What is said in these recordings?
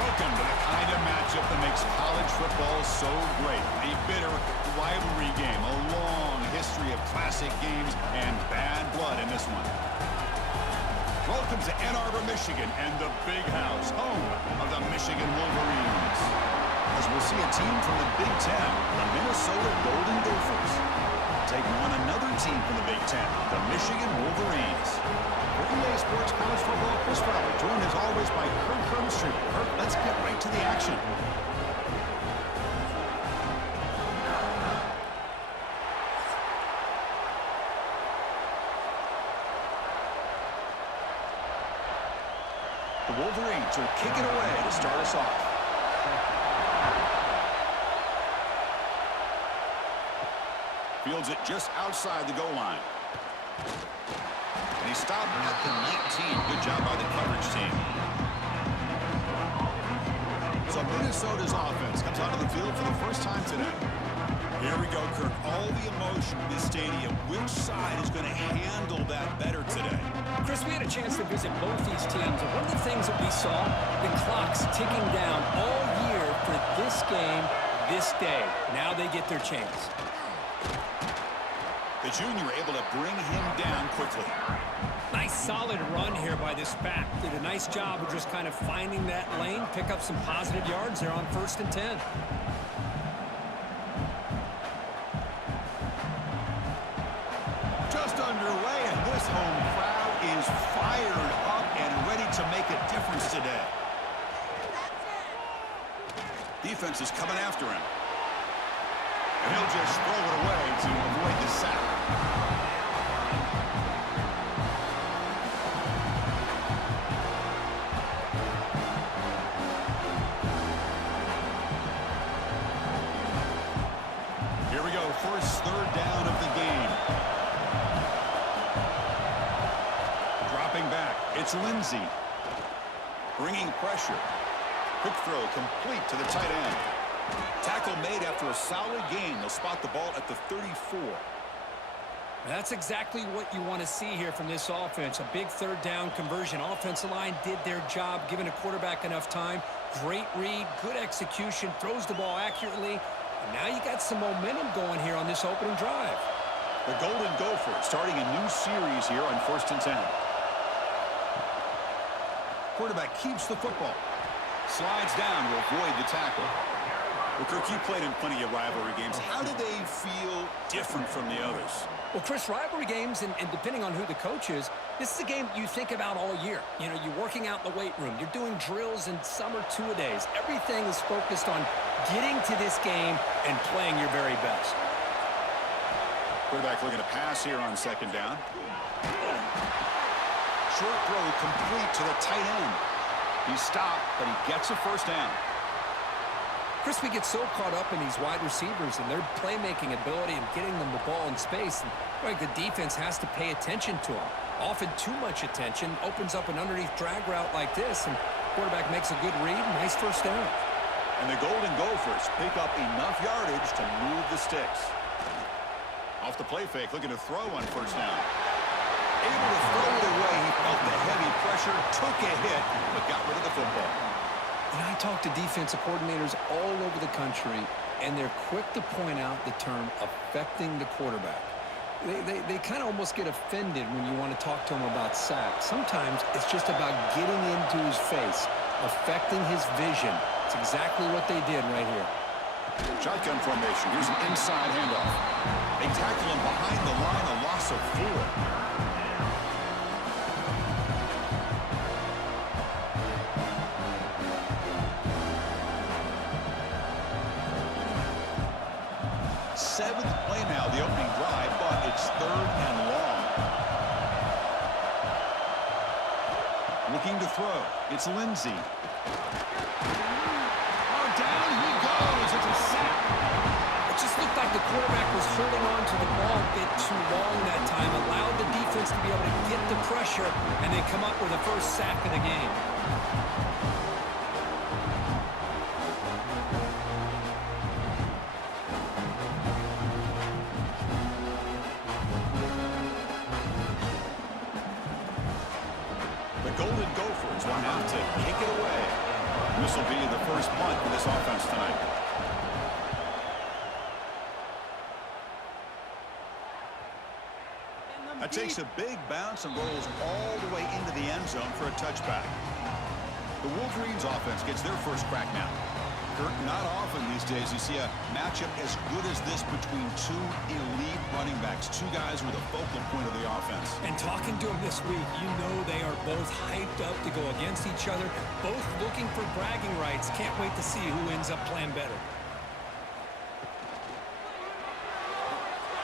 Welcome to the kind of matchup that makes college football so great. A bitter rivalry game, a long history of classic games, and bad blood in this one. Welcome to Ann Arbor, Michigan, and the Big House, home of the Michigan Wolverines. As we'll see a team from the Big Ten, the Minnesota Golden Gophers, take on another team from the Big Ten, the Michigan Wolverines. EA Sports College Football, Chris Fowler, joined as always by Kirk Hermstreet. Kirk, let's get right to the action. The Wolverines will kick it away to start us off. Fields it just outside the goal line. And he stopped at the 19. Good job by the coverage team. So Minnesota's offense comes onto the field for the first time today. Here we go, Kirk. All the emotion in this stadium. Which side is going to handle that better today? Chris, we had a chance to visit both these teams, and one of the things that we saw, the clock's ticking down all year for this game, this day. Now they get their chance. The junior able to bring him down quickly. Nice solid run here by this back. Did a nice job of just kind of finding that lane, pick up some positive yards there on 1st and 10. Just underway, and this home crowd is fired up and ready to make a difference today. Defense is coming after him. And he'll just throw it away to avoid the sack. Here we go, first third down of the game. Dropping back, it's Lindsey. Bringing pressure. Quick throw complete to the tight end. Tackle made after a solid gain. They'll spot the ball at the 34. That's exactly what you want to see here from this offense. A big third down conversion. Offensive line did their job, giving a quarterback enough time. Great read, good execution, throws the ball accurately. And now you got some momentum going here on this opening drive. The Golden Gophers starting a new series here on 1st and 10. Quarterback keeps the football. Slides down to avoid the tackle. Well, Kirk, you played in plenty of rivalry games. How do they feel different from the others? Well, Chris, rivalry games, and depending on who the coach is, this is a game you think about all year. You know, you're working out in the weight room. You're doing drills and summer two-a-days. Everything is focused on getting to this game and playing your very best. Quarterback looking to pass here on 2nd down. Short throw complete to the tight end. He stopped, but he gets a 1st down. Chris, we get so caught up in these wide receivers and their playmaking ability and getting them the ball in space. And, the defense has to pay attention to them. Often too much attention opens up an underneath drag route like this, and quarterback makes a good read. Nice 1st down. And the Golden Gophers pick up enough yardage to move the sticks. Off the play fake, looking to throw on 1st down. Able to throw it away. He felt the heavy pressure, took a hit, but got rid of the football. And I talk to defensive coordinators all over the country, and they're quick to point out the term affecting the quarterback. They kind of almost get offended when you want to talk to them about sacks. Sometimes it's just about getting into his face, affecting his vision. It's exactly what they did right here. Shotgun formation. Here's an inside handoff. They tackle him behind the line, a loss of 4. Seventh play now, the opening drive, but it's 3rd and long. Looking to throw. It's Lindsey. Oh, down he goes. It's a sack. It just looked like the quarterback was holding on to the ball a bit too long that time, allowed the defense to be able to get the pressure, and they come up with the 1st sack of the game. The Golden Gophers will have to kick it away. This will be the first punt for this offense tonight. That takes a big bounce and rolls all the way into the end zone for a touchback. The Wolverines offense gets their first crack now. Kurt, not often these days you see a matchup as good as this between two elite running backs, two guys who are the focal point of the offense. And talking to them this week, you know they are both hyped up to go against each other, both looking for bragging rights. Can't wait to see who ends up playing better.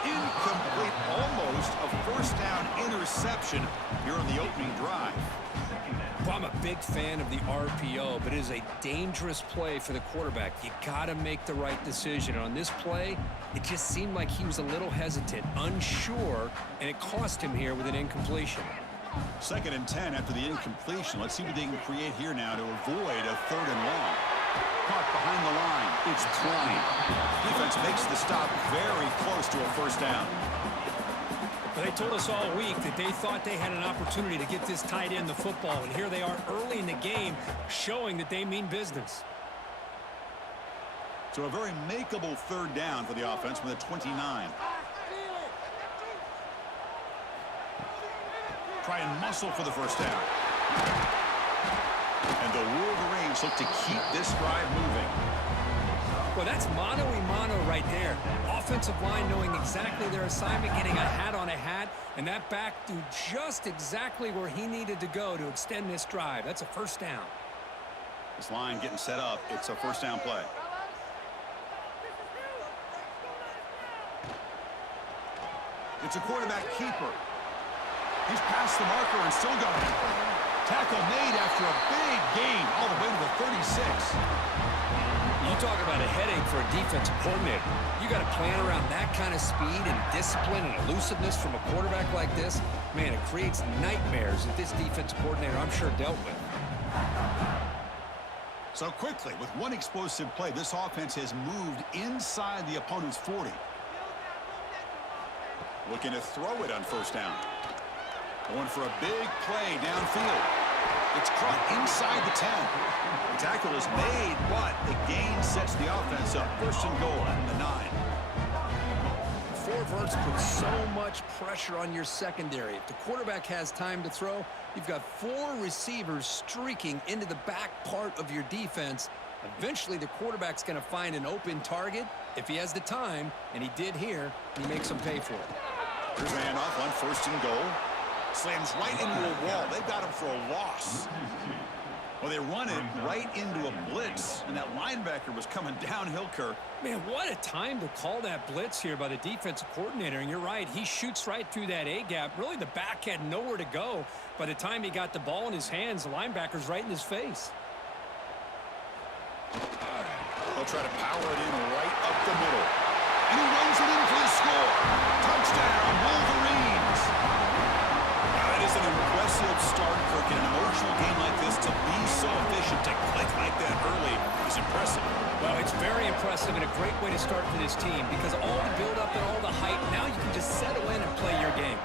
Incomplete, almost a first down interception here on the opening drive. Well, I'm a big fan of the RPO, but it is a dangerous play for the quarterback. You got to make the right decision. On this play, it just seemed like he was a little hesitant, unsure, and it cost him here with an incompletion. 2nd and 10 after the incompletion. Let's see what they can create here now to avoid a 3rd and long. Caught behind the line. It's 20. Defense makes the stop very close to a first down. Well, they told us all week that they thought they had an opportunity to get this tight end the football, and here they are early in the game showing that they mean business. So a very makeable 3rd down for the offense from the 29. Try and muscle for the first down. And the Wolverines look to keep this drive moving. Well, that's mano-a-mano right there. Offensive line knowing exactly their assignment, getting a hat on a hat, and that back do just exactly where he needed to go to extend this drive. That's a first down. This line getting set up. It's a first down play. It's a quarterback keeper. He's past the marker and still got it. Tackle made after a big gain all the way to the 36. You talk about a headache for a defensive coordinator. You got to plan around that kind of speed and discipline and elusiveness from a quarterback like this. Man, it creates nightmares that this defensive coordinator, I'm sure, dealt with. So quickly, with one explosive play, this offense has moved inside the opponent's 40. Looking to throw it on first down. Going for a big play downfield. It's caught inside the 10. The tackle is made, but the gain sets the offense up. 1st and goal at the 9. Four verts put so much pressure on your secondary. If the quarterback has time to throw, you've got 4 receivers streaking into the back part of your defense. Eventually, the quarterback's going to find an open target if he has the time, and he did here, and he makes them pay for it. Here's a handoff on 1st and goal. Slams right into a wall. They've got him for a loss. Well, they run it right into a blitz, and that linebacker was coming downhill, Kirk. Man, what a time to call that blitz here by the defensive coordinator. And you're right, he shoots right through that A-gap. Really, the back had nowhere to go. By the time he got the ball in his hands, the linebacker's right in his face. They'll try to power it in right up the middle. And he runs it in for the score. Touchdown, Wolverines. That is an impressive start, Kirk. In an emotional game like this, to be so efficient, to click like that early is impressive. Well, it's very impressive and a great way to start for this team because all the build-up and all the hype, now you can just settle in and play your game.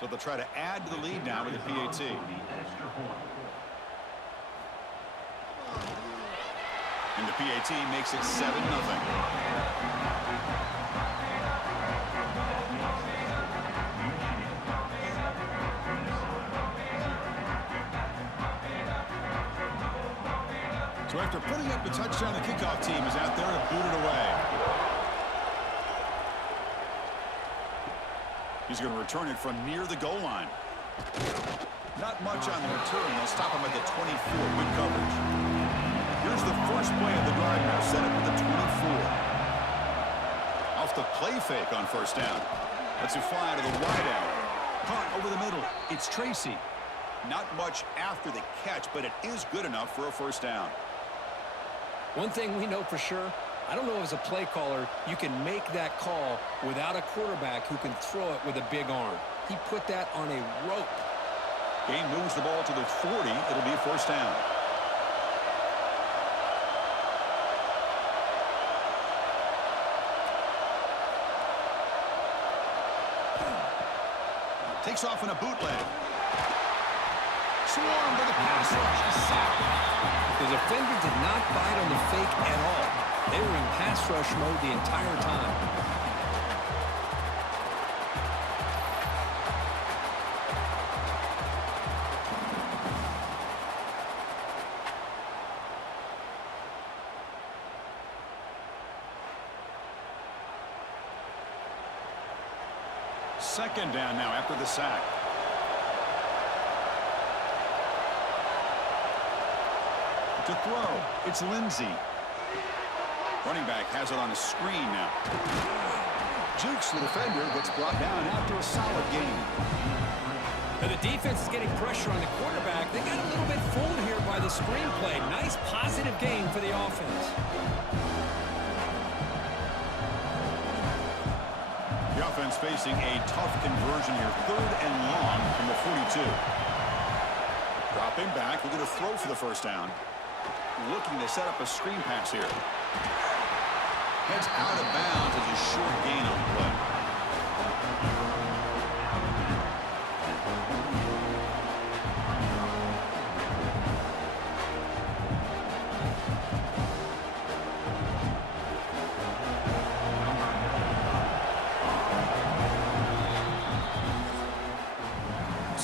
So they'll try to add to the lead now with the PAT. And the PAT makes it 7-0. So after putting up the touchdown, the kickoff team is out there to boot it away. He's going to return it from near the goal line. Not much on the return. They'll stop him at the 24. Good coverage. Here's the first play of the drive now. Set up at the 24. Off the play fake on first down. Lets it fly to the wide out. Caught over the middle. It's Tracy. Not much after the catch, but it is good enough for a first down. One thing we know for sure, I don't know as a play caller, you can make that call without a quarterback who can throw it with a big arm. He put that on a rope. Game moves the ball to the 40. It'll be a first down. Takes off in a bootleg. Swarm to the pass rush. Sack. The defender did not bite on the fake at all. They were in pass rush mode the entire time. Second down now after the sack. To throw, it's Lindsey. Running back has it on a screen now. Jukes the defender, gets brought down after a solid gain. Now the defense is getting pressure on the quarterback. They got a little bit fooled here by the screenplay. Nice positive gain for the offense. The offense facing a tough conversion here. 3rd and long from the 42. Dropping back, looking to throw for the first down. Looking to set up a screen pass here. Heads out of bounds as a short gain on the play.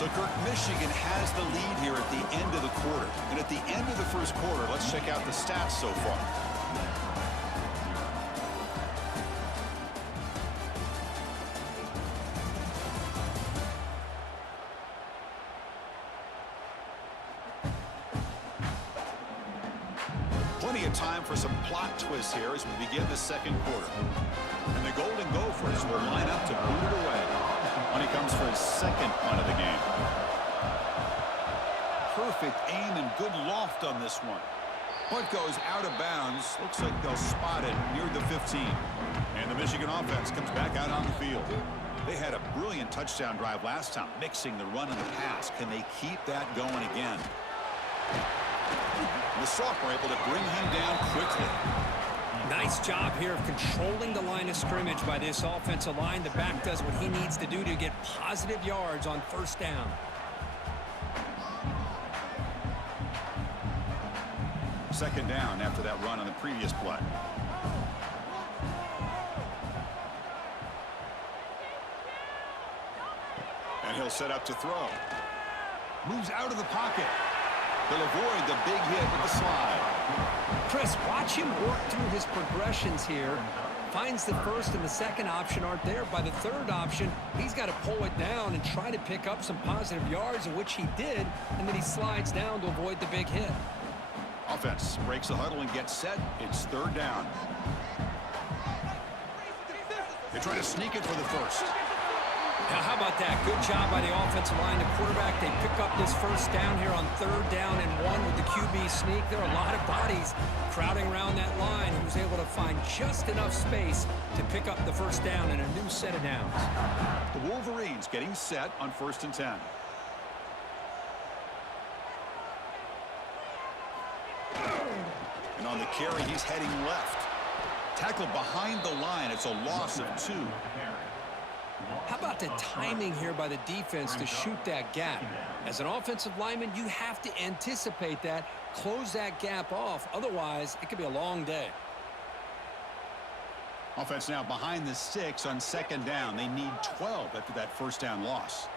So, Kirk, Michigan has the lead here at the end of the quarter. And at the end of the first quarter, let's check out the stats so far. Plenty of time for some plot twists here as we begin the second quarter. And the Golden Gophers will line up to boot it away. When he comes for his second punt of the game. Perfect aim and good loft on this one. Punt goes out of bounds. Looks like they'll spot it near the 15. And the Michigan offense comes back out on the field. They had a brilliant touchdown drive last time, mixing the run and the pass. Can they keep that going again? The sophomore able to bring him down quickly. Nice job here of controlling the line of scrimmage by this offensive line. The back does what he needs to do to get positive yards on first down. Second down after that run on the previous play. And he'll set up to throw. Moves out of the pocket. He'll avoid the big hit with the slide. Chris, watch him work through his progressions here. Finds the first and the second option aren't there. By the third option, he's got to pull it down and try to pick up some positive yards, in which he did, and then he slides down to avoid the big hit. Offense breaks the huddle and gets set. It's third down. They try to sneak it for the first. Now, how about that? Good job by the offensive line. The quarterback, they pick up this first down here on 3rd down and 1 with the QB sneak. There are a lot of bodies crowding around that line. He was able to find just enough space to pick up the first down and a new set of downs. The Wolverines getting set on 1st and 10. And on the carry, he's heading left. Tackled behind the line. It's a loss of 2. How about the timing here by the defense to shoot that gap? As an offensive lineman, you have to anticipate that, close that gap off. Otherwise, it could be a long day. Offense now behind the 6 on 2nd down. They need 12 after that first down loss.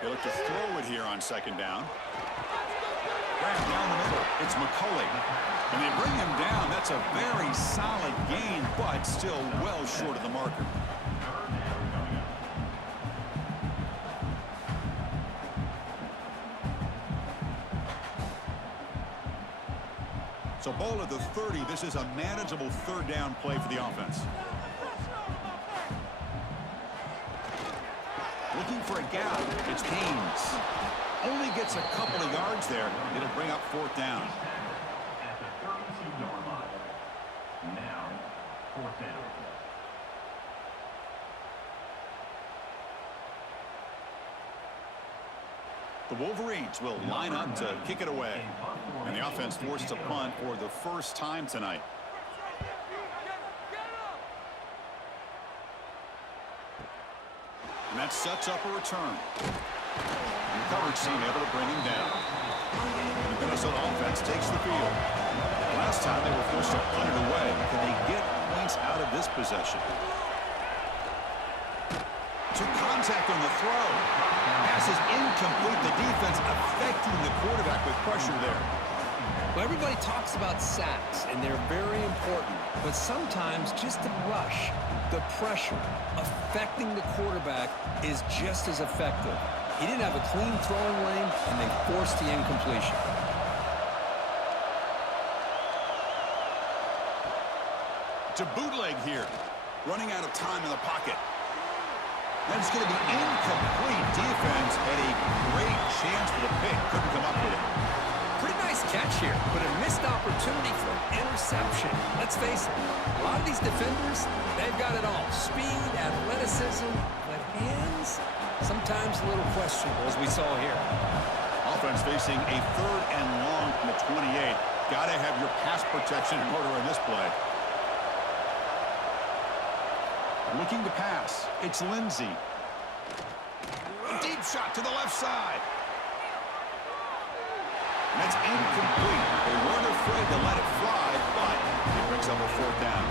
They look to throw it here on 2nd down. Grab down the middle. It's McCulley. And they bring him down. That's a very solid gain, but still well short of the marker. So ball at the 30. This is a manageable 3rd down play for the offense. Looking for a gap. It's Haynes. Only gets a couple of yards there. It'll bring up 4th down. Now, 4th down. The Wolverines will line up to kick it away. And the offense forced to punt for the first time tonight. And that sets up a return. And the coverage team able to bring him down. And the Minnesota offense takes the field. Last time they were forced to punt it away. Can they get points out of this possession? Took contact on the throw. Pass is incomplete. The defense affecting the quarterback with pressure there. Well, everybody talks about sacks, and they're very important. But sometimes just the rush, the pressure, affecting the quarterback is just as effective. He didn't have a clean throwing lane, and they forced the incompletion. To bootleg here. Running out of time in the pocket. That's going to be incomplete. Defense had a great chance for the pick. Couldn't come up with it. Pretty nice catch here, but a missed opportunity for an interception. Let's face it, a lot of these defenders, they've got it all. Speed, athleticism, but hands, sometimes a little questionable, as we saw here. Offense facing a 3rd and long from the 28. Got to have your pass protection in order in this play. Looking to pass. It's Lindsey. A deep shot to the left side. And that's incomplete. They weren't afraid to let it fly, but it brings up a 4th down.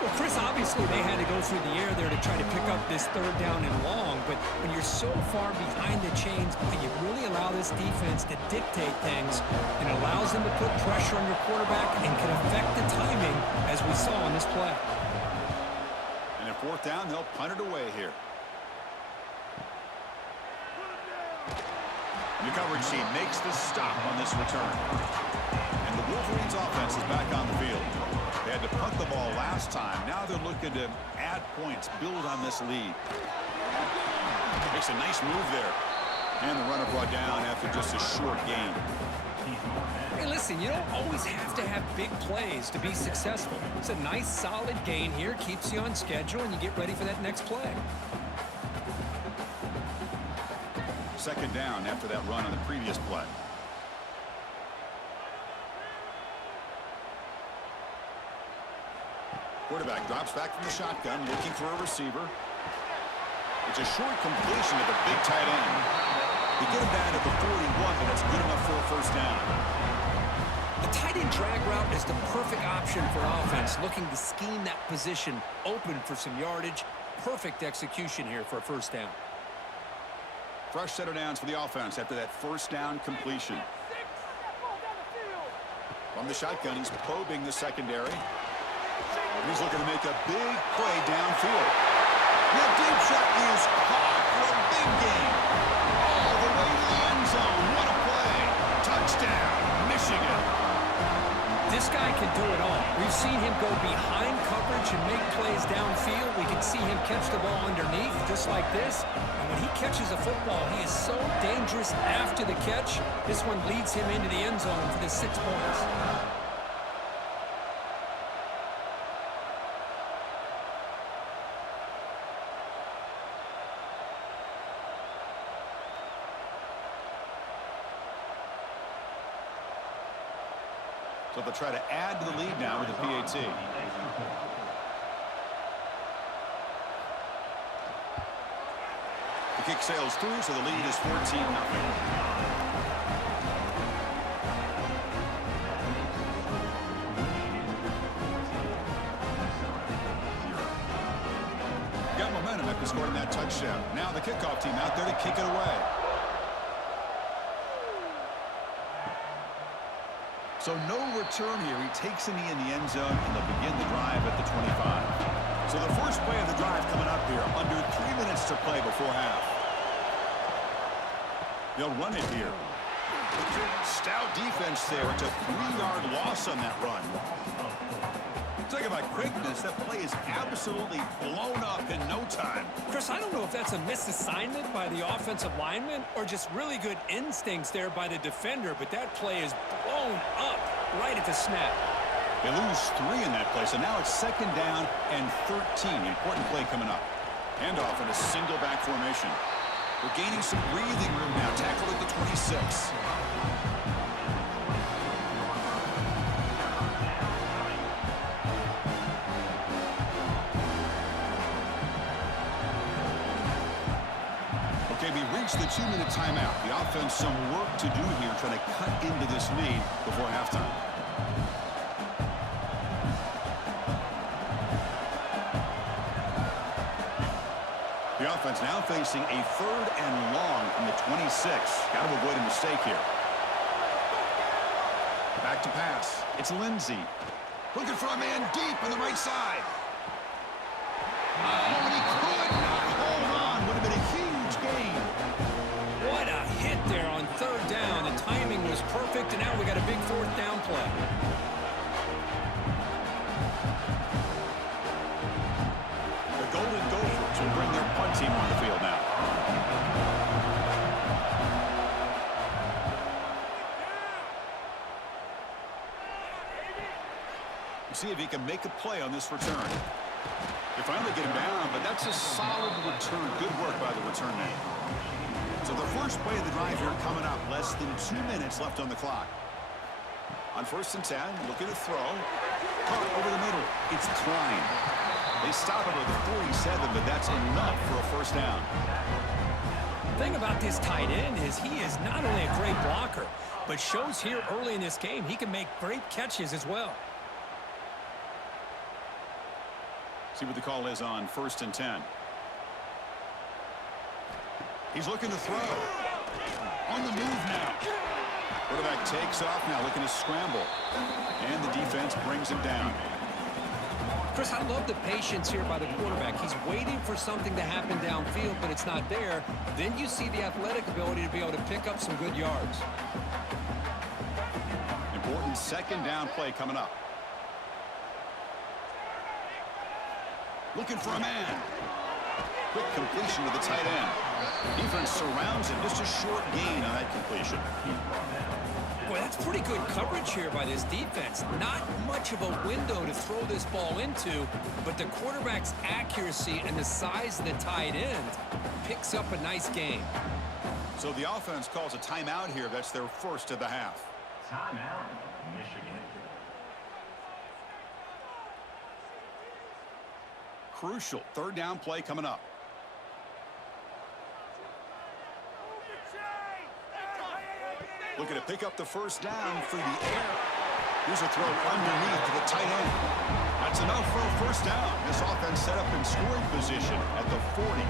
Well, Chris, obviously they had to go through the air there to try to pick up this 3rd down and long, but when you're so far behind the chains, can you really allow this defense to dictate things? And it allows them to put pressure on your quarterback and can affect the timing, as we saw on this play. 4th down, they'll punt it away here. The coverage team makes the stop on this return. And the Wolverines offense is back on the field. They had to punt the ball last time. Now they're looking to add points, build on this lead. Makes a nice move there. And the runner brought down after just a short gain. Hey, listen, you don't always have to have big plays to be successful. It's a nice, solid gain here, keeps you on schedule, and you get ready for that next play. 2nd down after that run on the previous play. Quarterback drops back from the shotgun, looking for a receiver. It's a short completion to the big tight end. They get him down at the 41, but it's good enough for a 1st down. The tight end drag route is the perfect option for offense, looking to scheme that position open for some yardage. Perfect execution here for a 1st down. Fresh set of downs for the offense after that 1st down completion. From the shotgun, he's probing the secondary. And he's looking to make a big play downfield. That deep shot is caught for a big gain. All the way to the end zone. What a play. Touchdown, Michigan. This guy can do it all. We've seen him go behind coverage and make plays downfield. We can see him catch the ball underneath, just like this. And when he catches a football, he is so dangerous after the catch. This one leads him into the end zone for the 6 points. So they'll try to add to the lead now with the PAT. The kick sails through, so the lead is 14-0. Got momentum after scoring that touchdown. Now the kickoff team out there to kick it away. So no return here. He takes a knee in the end zone, and they'll begin the drive at the 25. So the first play of the drive coming up here. Under 3 minutes to play before half. They'll run it here. Stout defense there. It's a 3-yard loss on that run. Talk about quickness. That play is absolutely blown up in no time. Chris, I don't know if that's a misassignment by the offensive lineman or just really good instincts there by the defender, but that play is blown up right at the snap. They lose 3 in that play, so now it's 2nd down and 13. Important play coming up. Handoff in a single back formation. We're gaining some breathing room now. Tackled at the 26. reached the 2-minute timeout. The offense some work to do here trying to cut into this lead before halftime. The offense now facing a 3rd and long from the 26. Got to avoid a mistake here. Back to pass. It's Lindsey. Looking for a man deep on the right side. Oh, and he could not hold on. Would have been a huge gain. What a hit there on 3rd down. The timing was perfect, and now we got a big 4th down play. The Golden Gophers will bring their punt team on the field now. See if he can make a play on this return. They finally get him down, but that's a solid return. Good work by the return man. So the first play of the drive here coming up. Less than 2 minutes left on the clock. On 1st and 10, looking to throw. Caught over the middle. It's Klein. They stop him at the 47, but that's enough for a 1st down. The thing about this tight end is he is not only a great blocker, but shows here early in this game he can make great catches as well. See what the call is on 1st and 10. He's looking to throw. On the move now. Quarterback takes off now, looking to scramble. And the defense brings him down. Chris, I love the patience here by the quarterback. He's waiting for something to happen downfield, but it's not there. Then you see the athletic ability to be able to pick up some good yards. Important 2nd down play coming up. Looking for a man. Quick completion to the tight end. Defense surrounds him. Just a short gain on that completion. Boy, that's pretty good coverage here by this defense. Not much of a window to throw this ball into, but the quarterback's accuracy and the size of the tight end picks up a nice game. So the offense calls a timeout here. That's their 1st of the half. Timeout, Michigan. Crucial 3rd down play coming up. Looking to pick up the 1st down through the air. Here's a throw underneath to the tight end. That's enough for a 1st down. This offense set up in scoring position at the 40.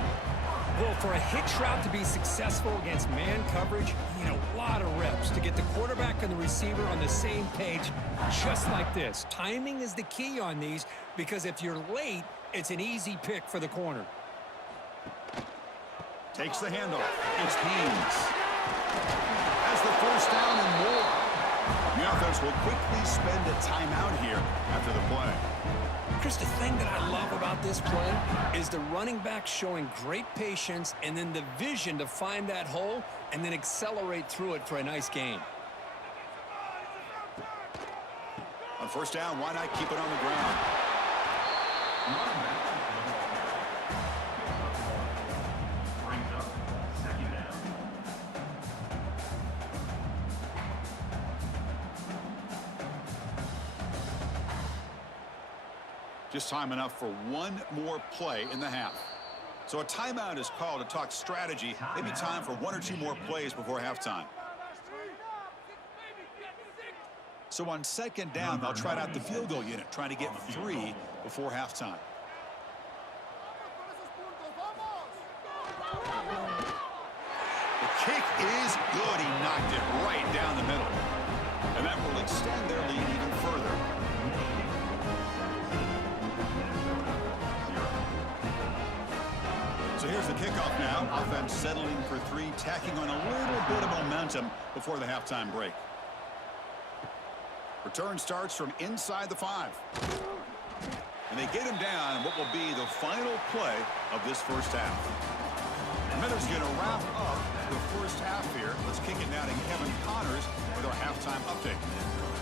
Well, for a hitch route to be successful against man coverage, you need a lot of reps to get the quarterback and the receiver on the same page, just like this. Timing is the key on these, because if you're late, it's an easy pick for the corner. Takes the handoff. It's Haynes. Has the 1st down and more. The offense will quickly spend a timeout here after the play. Chris, the thing that I love about this play is the running back showing great patience and then the vision to find that hole and then accelerate through it for a nice gain. On 1st down, why not keep it on the ground? Brings up 2nd down. Just time enough for one more play in the half. So a timeout is called to talk strategy. Maybe time for 1 or 2 more plays before halftime. So on 2nd down, they'll try out the field goal unit, trying to get 3 before halftime. The kick is good. He knocked it right down the middle. And that will extend their lead even further. So here's the kickoff now. Offense settling for 3, tacking on a little bit of momentum before the halftime break. Return starts from inside the 5. And they get him down what will be the final play of this 1st half. And Miller's going to wrap up the 1st half here. Let's kick it now to Kevin Connors with our halftime update.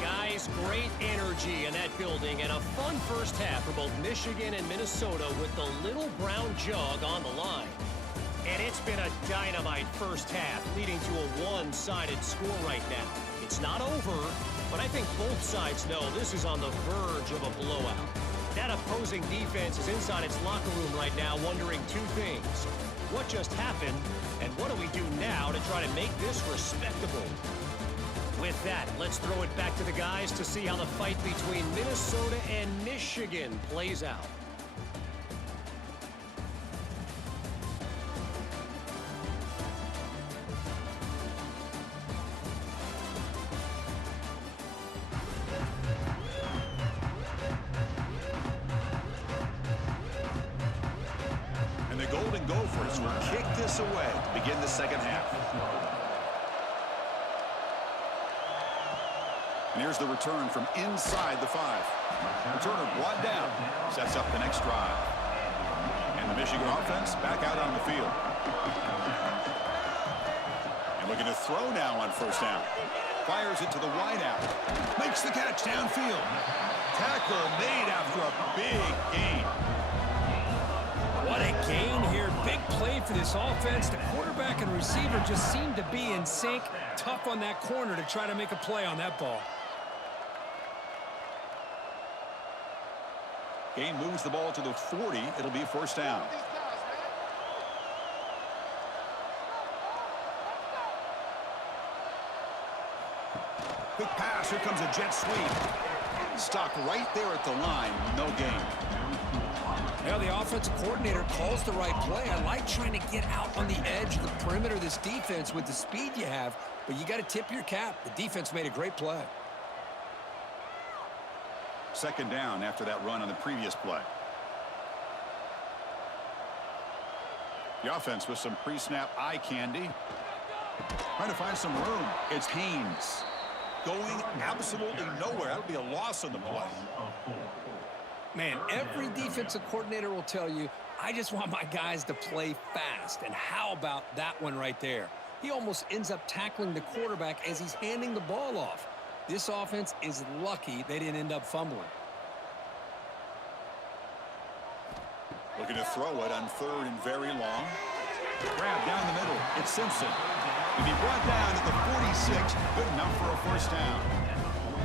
Guys, great energy in that building and a fun 1st half for both Michigan and Minnesota with the Little Brown Jug on the line. And it's been a dynamite 1st half, leading to a one-sided score right now. It's not over, but I think both sides know this is on the verge of a blowout. That opposing defense is inside its locker room right now wondering two things. What just happened, and what do we do now to try to make this respectable? With that, let's throw it back to the guys to see how the fight between Minnesota and Michigan plays out. And the Golden Gophers will kick this away to begin the second half. And here's the return from inside the 5. Returner brought down, sets up the next drive. And the Michigan offense back out on the field. And looking to throw now on first down. Fires it to the wideout. Makes the catch downfield. Tackle made after a big gain. What a gain here. Big play for this offense. The quarterback and receiver just seem to be in sync. Tough on that corner to try to make a play on that ball. Gain moves the ball to the 40. It'll be first down. Quick pass. Here comes a jet sweep. Stopped right there at the line. No gain. Now the offensive coordinator calls the right play. I like trying to get out on the edge of the perimeter of this defense with the speed you have, but you got to tip your cap. The defense made a great play. Second down after that run on the previous play. The offense with some pre-snap eye candy. Trying to find some room. It's Haynes. Going absolutely nowhere. That would be a loss on the play. Man, every defensive coordinator will tell you, I just want my guys to play fast. And how about that one right there? He almost ends up tackling the quarterback as he's handing the ball off. This offense is lucky they didn't end up fumbling. Looking to throw it on third and very long. Grab down the middle. It's Simpson. And he brought down at the 46. Good enough for a first down.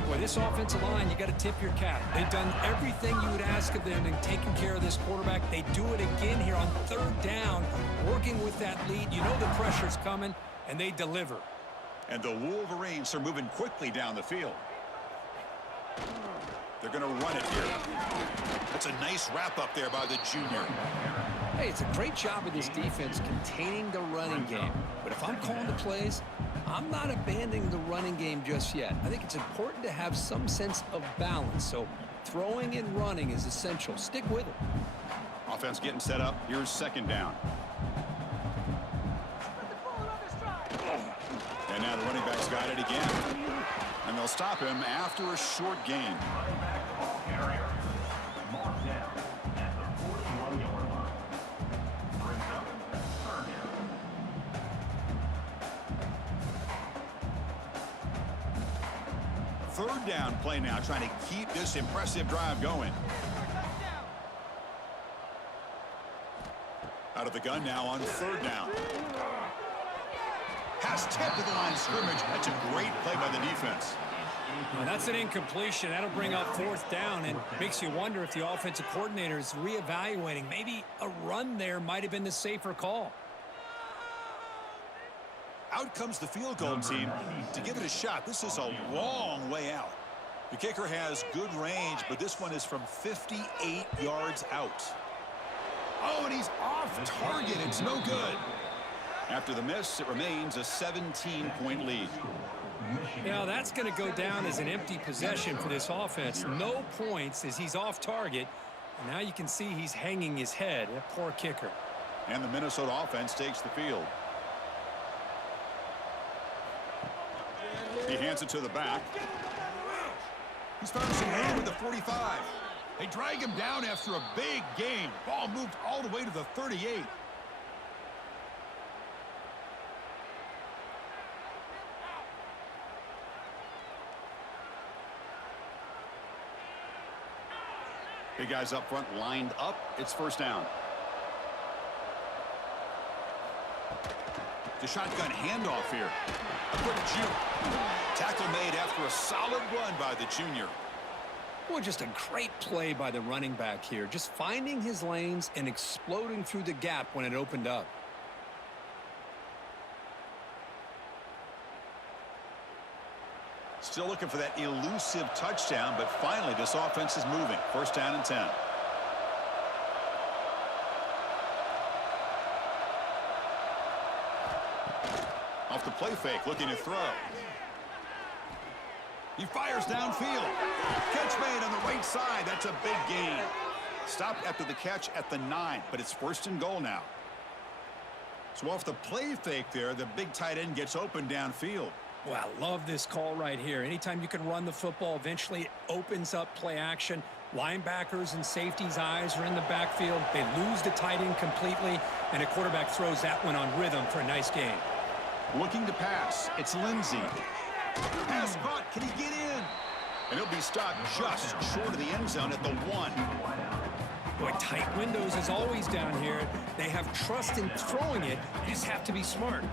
Boy, this offensive line, you got to tip your cap. They've done everything you would ask of them in taking care of this quarterback. They do it again here on third down, working with that lead. You know the pressure's coming, and they deliver. And the Wolverines are moving quickly down the field. They're going to run it here. That's a nice wrap up there by the junior. Hey, it's a great job of this defense containing the running game. But if I'm calling the plays, I'm not abandoning the running game just yet. I think it's important to have some sense of balance. So throwing and running is essential. Stick with it. Offense getting set up. Here's second down. And now the running back's got it again. And they'll stop him after a short gain. Marked down at the 41-yard line. Brings up third down. Third down play now, trying to keep this impressive drive going. Out of the gun now on third down. Pass tipped to the line of scrimmage. That's a great play by the defense. Well, that's an incompletion. That'll bring up fourth down and makes you wonder if the offensive coordinator is reevaluating. Maybe a run there might have been the safer call. Out comes the field goal team to give it a shot. This is a long way out. The kicker has good range, but this one is from 58 yards out. Oh, and he's off target. It's no good. After the miss, it remains a 17-point lead. Yeah, that's going to go down as an empty possession for this offense. No points as he's off target. And now you can see he's hanging his head. A poor kicker. And the Minnesota offense takes the field. He hands it to the back. He's found some room with the 45. They drag him down after a big gain. Ball moved all the way to the 38. Big guys up front lined up. It's first down. The shotgun handoff here. A quick juke. Tackle made after a solid run by the junior. Well, just a great play by the running back here. Just finding his lanes and exploding through the gap when it opened up. Still looking for that elusive touchdown, but finally this offense is moving. First down and 10. Off the play fake, looking to throw. He fires downfield. Catch made on the right side. That's a big gain. Stopped after the catch at the 9, but it's first and goal now. So off the play fake there, the big tight end gets open downfield. Well, I love this call right here. Anytime you can run the football, eventually it opens up play action. Linebackers and safeties' eyes are in the backfield. They lose the tight end completely, and a quarterback throws that one on rhythm for a nice gain. Looking to pass. It's Lindsey. Pass caught. Can he get in? And he'll be stopped just short of the end zone at the 1. Boy, tight windows is always down here. They have trust in throwing it. You just have to be smart.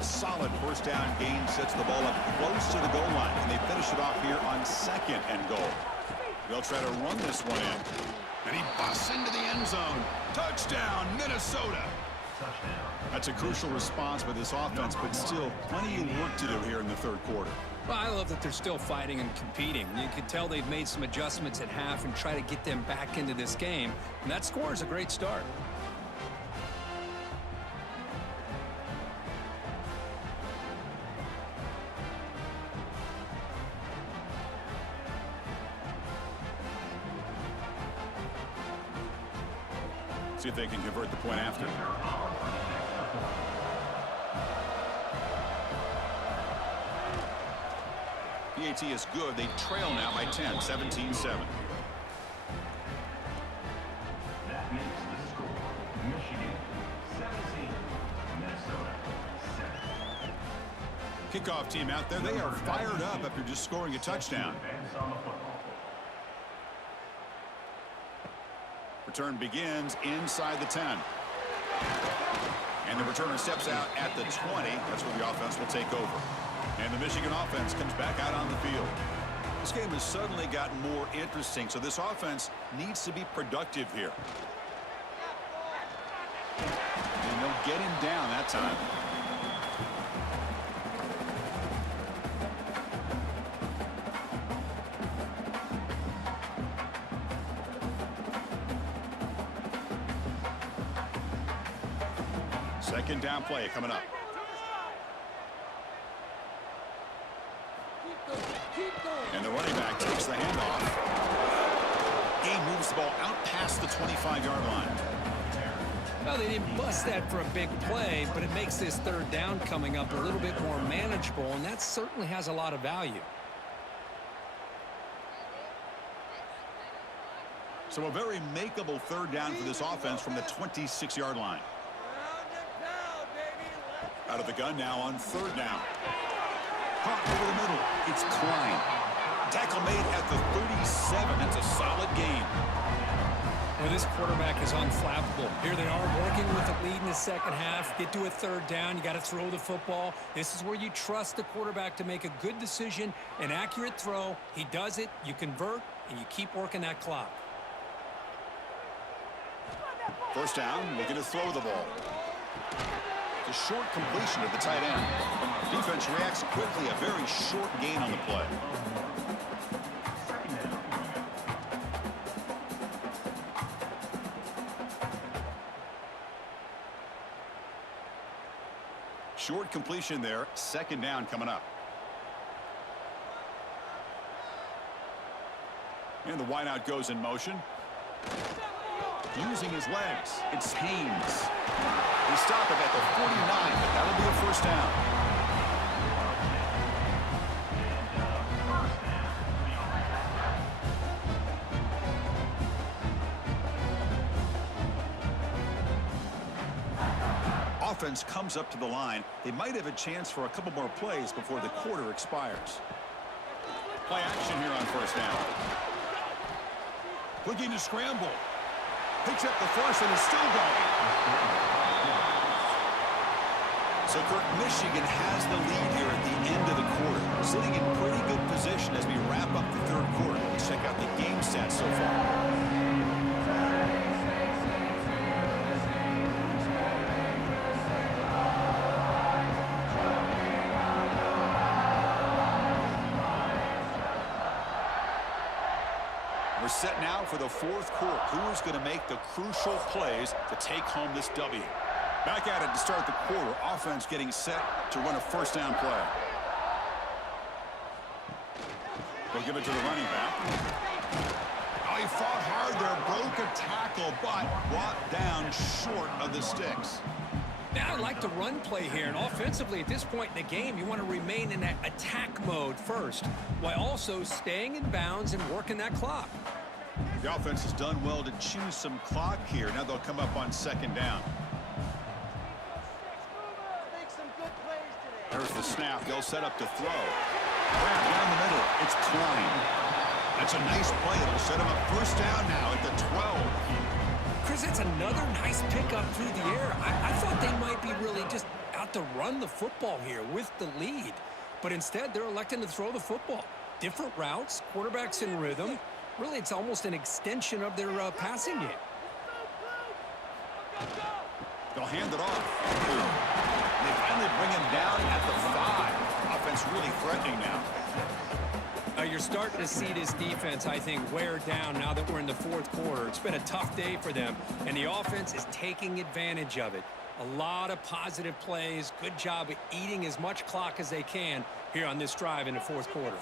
Solid first down gain sets the ball up close to the goal line, and they finish it off here on second and goal. They'll try to run this one in, and he busts into the end zone. Touchdown, Minnesota. That's a crucial response by this offense, but still plenty of work to do here in the third quarter. Well, I love that they're still fighting and competing. You can tell they've made some adjustments at half and try to get them back into this game, and that score is a great start. See if they can convert the point after. PAT is good. They trail now by 10, 17-7. That makes the score Michigan 17, Minnesota 7. Kickoff team out there. They are fired up after just scoring a touchdown. Return begins inside the 10. And the returner steps out at the 20. That's where the offense will take over. And the Michigan offense comes back out on the field. This game has suddenly gotten more interesting, so this offense needs to be productive here. And they'll get him down that time. Second down play coming up. And the running back takes the handoff. Game moves the ball out past the 25-yard line. Well, they didn't bust that for a big play, but it makes this third down coming up a little bit more manageable, and that certainly has a lot of value. So a very makeable third down for this offense from the 26-yard line. Out of the gun now on third down. Caught over the middle. It's Klein. Tackle made at the 37. That's a solid gain. Well, this quarterback is unflappable. Here they are working with the lead in the second half. Get to a third down. You got to throw the football. This is where you trust the quarterback to make a good decision, an accurate throw. He does it. You convert, and you keep working that clock. First down, looking to throw the ball. A short completion of the tight end. Defense reacts quickly. A very short gain on the play. Short completion there. Second down coming up. And the wideout goes in motion. Using his legs. It's Haynes. They stop it at the 49, but that'll be a first down. Offense comes up to the line. They might have a chance for a couple more plays before the quarter expires. Play action here on first down. Looking to scramble. Picks up the force and is still going. So, Kirk, Michigan has the lead here at the We're set now for the fourth quarter. Who is going to make the crucial plays to take home this W? Back at it to start the quarter. Offense getting set to run a first down play. They'll give it to the running back. Oh, he fought hard there, broke a tackle, but brought down short of the sticks. Now I like the run play here, and offensively at this point in the game, you want to remain in that attack mode first, while also staying in bounds and working that clock. The offense has done well to choose some clock here. Now they'll come up on second down. There's the snap. They'll set up to throw. Grab down the middle. It's Klein. That's a nice play. It'll set him up first down now at the 12. Chris, it's another nice pickup through the air. I thought they might be really just out to run the football here with the lead. But instead, they're electing to throw the football. Different routes, quarterbacks in rhythm. Really, it's almost an extension of their passing game. They'll hand it off. They finally bring him down at the 5. Offense really threatening now. You're starting to see this defense, I think, wear down now that we're in the fourth quarter. It's been a tough day for them, and the offense is taking advantage of it. A lot of positive plays. Good job of eating as much clock as they can here on this drive in the fourth quarter.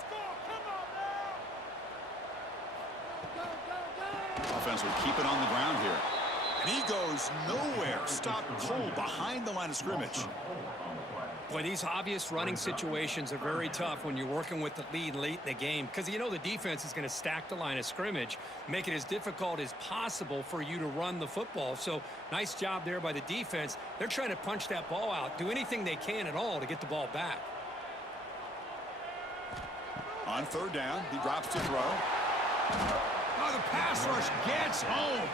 Offense will keep it on the ground here. And he goes nowhere. Stopped cold behind the line of scrimmage. Boy, these obvious running situations are very tough when you're working with the lead late in the game, because you know the defense is going to stack the line of scrimmage, make it as difficult as possible for you to run the football. So nice job there by the defense. They're trying to punch that ball out, do anything they can at all to get the ball back. On third down, he drops to throw. Oh, the pass rush gets home.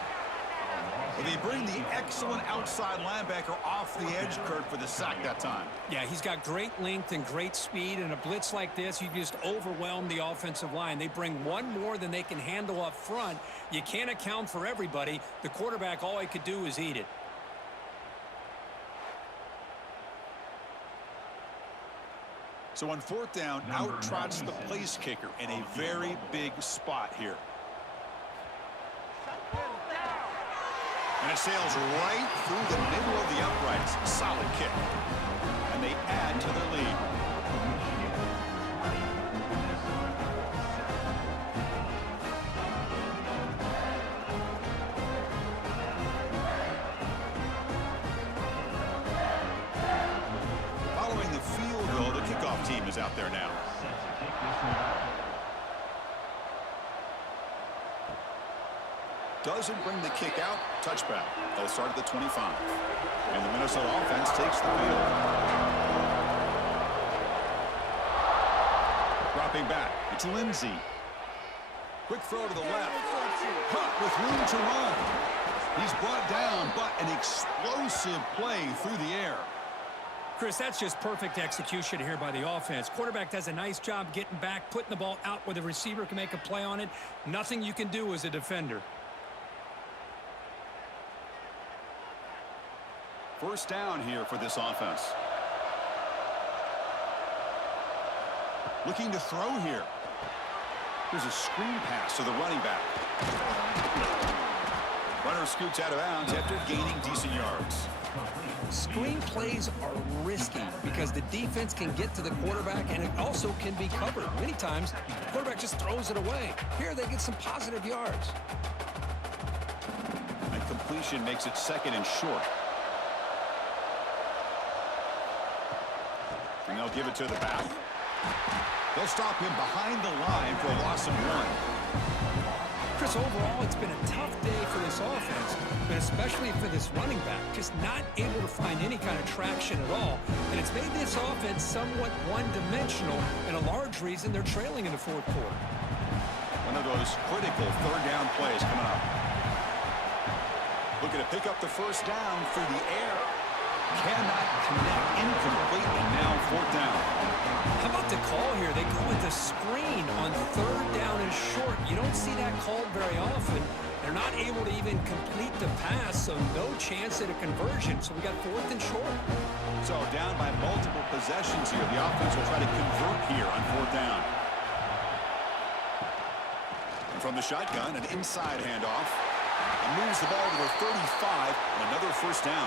Well, they bring the excellent outside linebacker off the edge, Kurt, for the sack that time. Yeah, he's got great length and great speed. In a blitz like this, you just overwhelm the offensive line. They bring one more than they can handle up front. You can't account for everybody. The quarterback, all he could do is eat it. So on fourth down, out trots the place kicker in a very big spot here. And it sails right through the middle of the uprights. Solid kick. And they add to their lead. Following the field goal, the kickoff team is out there now. Doesn't bring the kick out. Touchback. They'll start at the 25. And the Minnesota offense takes the field. Dropping back. It's Lindsey. Quick throw to the left. Caught with room to run. He's brought down, but an explosive play through the air. Chris, that's just perfect execution here by the offense. Quarterback does a nice job getting back, putting the ball out where the receiver can make a play on it. Nothing you can do as a defender. First down here for this offense. Looking to throw here. There's a screen pass to the running back. Runner scoots out of bounds after gaining decent yards. Screen plays are risky because the defense can get to the quarterback, and it also can be covered. Many times, the quarterback just throws it away. Here, they get some positive yards. And completion makes it second and short. And they'll give it to the back. They'll stop him behind the line for a loss of 1. Chris, overall, it's been a tough day for this offense, but especially for this running back, just not able to find any kind of traction at all. And it's made this offense somewhat one-dimensional, and a large reason they're trailing in the fourth quarter. One of those critical third down plays coming up. Looking to pick up the first down through the air. Cannot connect, incomplete, and now fourth down. How about the call here? They go with the screen on third down and short. You don't see that called very often. They're not able to even complete the pass, so no chance at a conversion. So we got fourth and short. So down by multiple possessions here. The offense will try to convert here on fourth down. And from the shotgun, an inside handoff. And moves the ball to the 35, and another first down.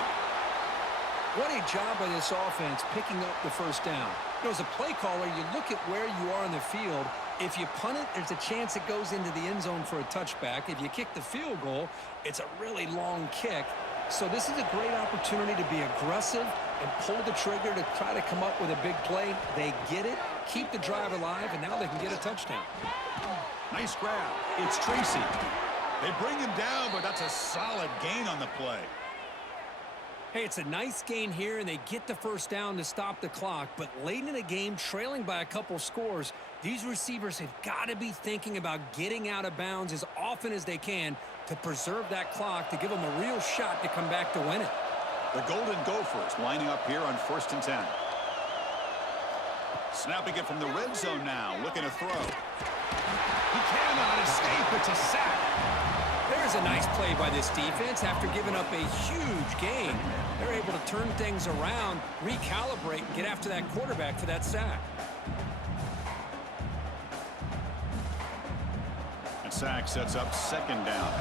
What a job by this offense picking up the first down. You know, as a play caller, you look at where you are on the field. If you punt it, there's a chance it goes into the end zone for a touchback. If you kick the field goal, it's a really long kick. So this is a great opportunity to be aggressive and pull the trigger to try to come up with a big play. They get it, keep the drive alive, and now they can get a touchdown. Nice grab. It's Tracy. They bring him down, but that's a solid gain on the play. Hey, it's a nice gain here, and they get the first down to stop the clock. But late in the game, trailing by a couple scores, these receivers have got to be thinking about getting out of bounds as often as they can to preserve that clock, to give them a real shot to come back to win it. The Golden Gophers lining up here on 1st and 10. Snapping it from the red zone now, looking to throw. He cannot escape. It's a sack. There's a nice play by this defense. After giving up a huge gain, they're able to turn things around, recalibrate, and get after that quarterback for that sack. And sack sets up 2nd down.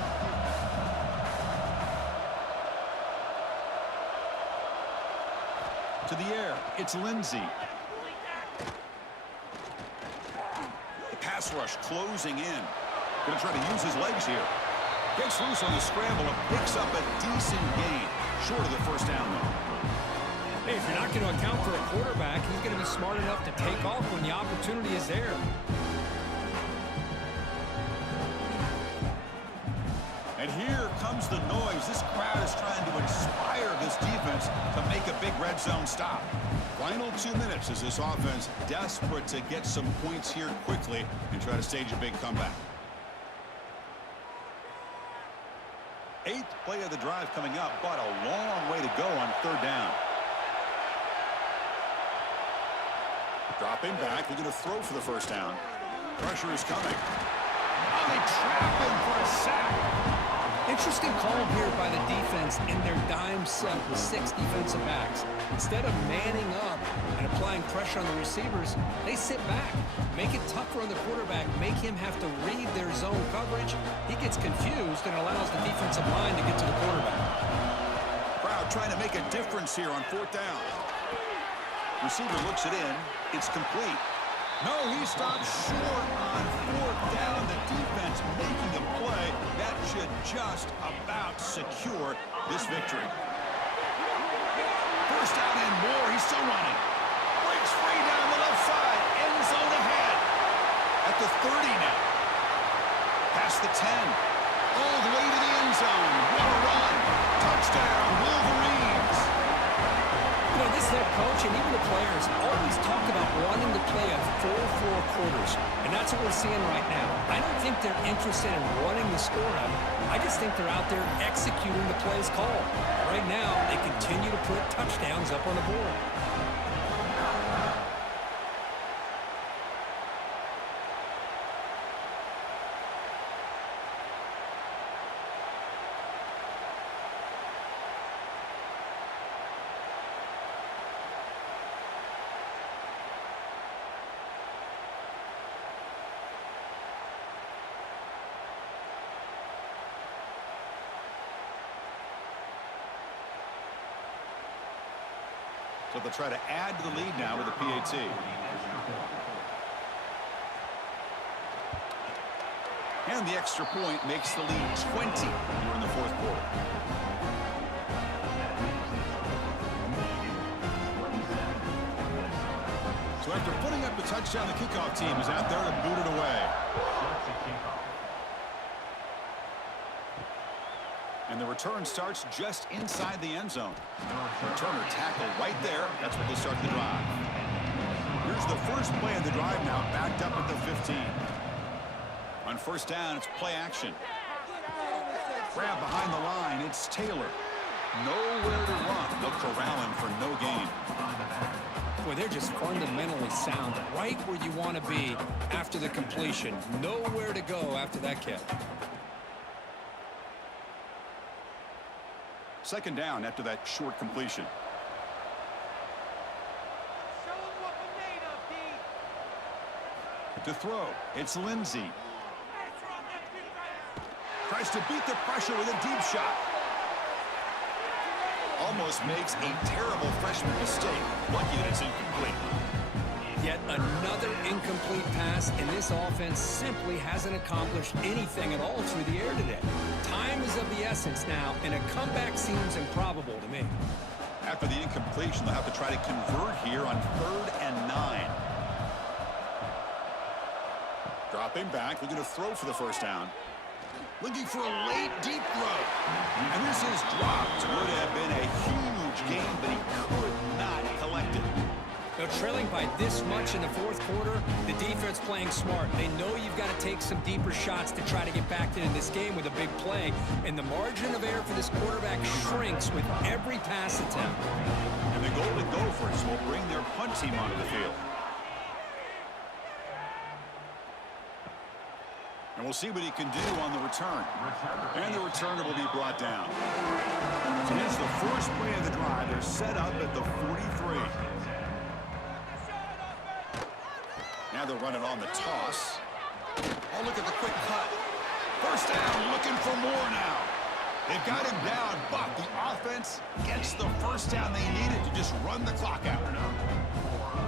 To the air, it's Lindsey. The pass rush closing in. Going to try to use his legs here. Gets loose on the scramble and picks up a decent gain. Short of the first down, though. Hey, if you're not going to account for a quarterback, he's going to be smart enough to take off when the opportunity is there. And here comes the noise. This crowd is trying to inspire this defense to make a big red zone stop. Final 2 minutes as this offense desperate to get some points here quickly and try to stage a big comeback. 8th play of the drive coming up, but a long way to go on 3rd down. Dropping back, they're going to throw for the first down. Pressure is coming. Oh, they trap him for a sack. Interesting call here by the defense in their dime set with 6 defensive backs. Instead of manning up and applying pressure on the receivers, they sit back, make it tougher on the quarterback, make him have to read their zone coverage. He gets confused and allows the defensive line to get to the quarterback. Crowd trying to make a difference here on 4th down. Receiver looks it in. It's complete. No, he stops short on 4th down. The defense making a play that should just about secure this victory. First down and more. He's still running. Breaks free down the left side. End zone ahead. At the 30 now. Past the 10. All the way to the end zone. What a run. Touchdown, Wolverines. You know, this head coach and even the players always talk about wanting to play a full 4 quarters, and that's what we're seeing right now. I don't think they're interested in running the score up. I just think they're out there executing the plays called. Right now, they continue to put touchdowns up on the board. So they'll try to add to the lead now with a PAT. And the extra point makes the lead 20 here in the 4th quarter. So after putting up the touchdown, the kickoff team is out there to boot it away. And the return starts just inside the end zone. Returner tackled right there. That's where they start the drive. Here's the first play of the drive now, backed up at the 15. On 1st down, it's play action. Grab behind the line, it's Taylor. Nowhere to run. They'll corral him for no gain. Boy, they're just fundamentally sound, right where you want to be after the completion. Nowhere to go after that catch. 2nd down after that short completion. To throw, it's Lindsey. tries to beat the pressure with a deep shot. Almost makes a terrible freshman mistake. Lucky that it's incomplete. Yet another incomplete pass, and this offense simply hasn't accomplished anything at all through the air today. Time is of the essence now, and a comeback seems improbable to me. After the incompletion, they'll have to try to convert here on 3rd and 9. Dropping back, looking to throw for the first down. Looking for a late, deep throw. And this is dropped. Would have been a huge gain, but he could not collect it. Now, trailing by this much in the fourth quarter, the defense playing smart. They know you've got to take some deeper shots to try to get back into this game with a big play. And the margin of error for this quarterback shrinks with every pass attempt. And the Golden Gophers will bring their punt team onto the field. And we'll see what he can do on the return. And the returner will be brought down. So here's the first play of the drive. They're set up at the 43. Now they'll run it on the toss. Oh, look at the quick cut. First down, looking for more now. They've got him down, but the offense gets the first down they needed to just run the clock out.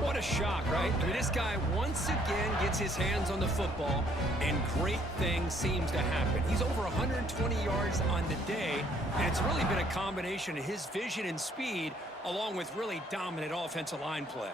What a shock, right? I mean, this guy once again gets his hands on the football, and great things seems to happen. He's over 120 yards on the day, and it's really been a combination of his vision and speed along with really dominant offensive line play.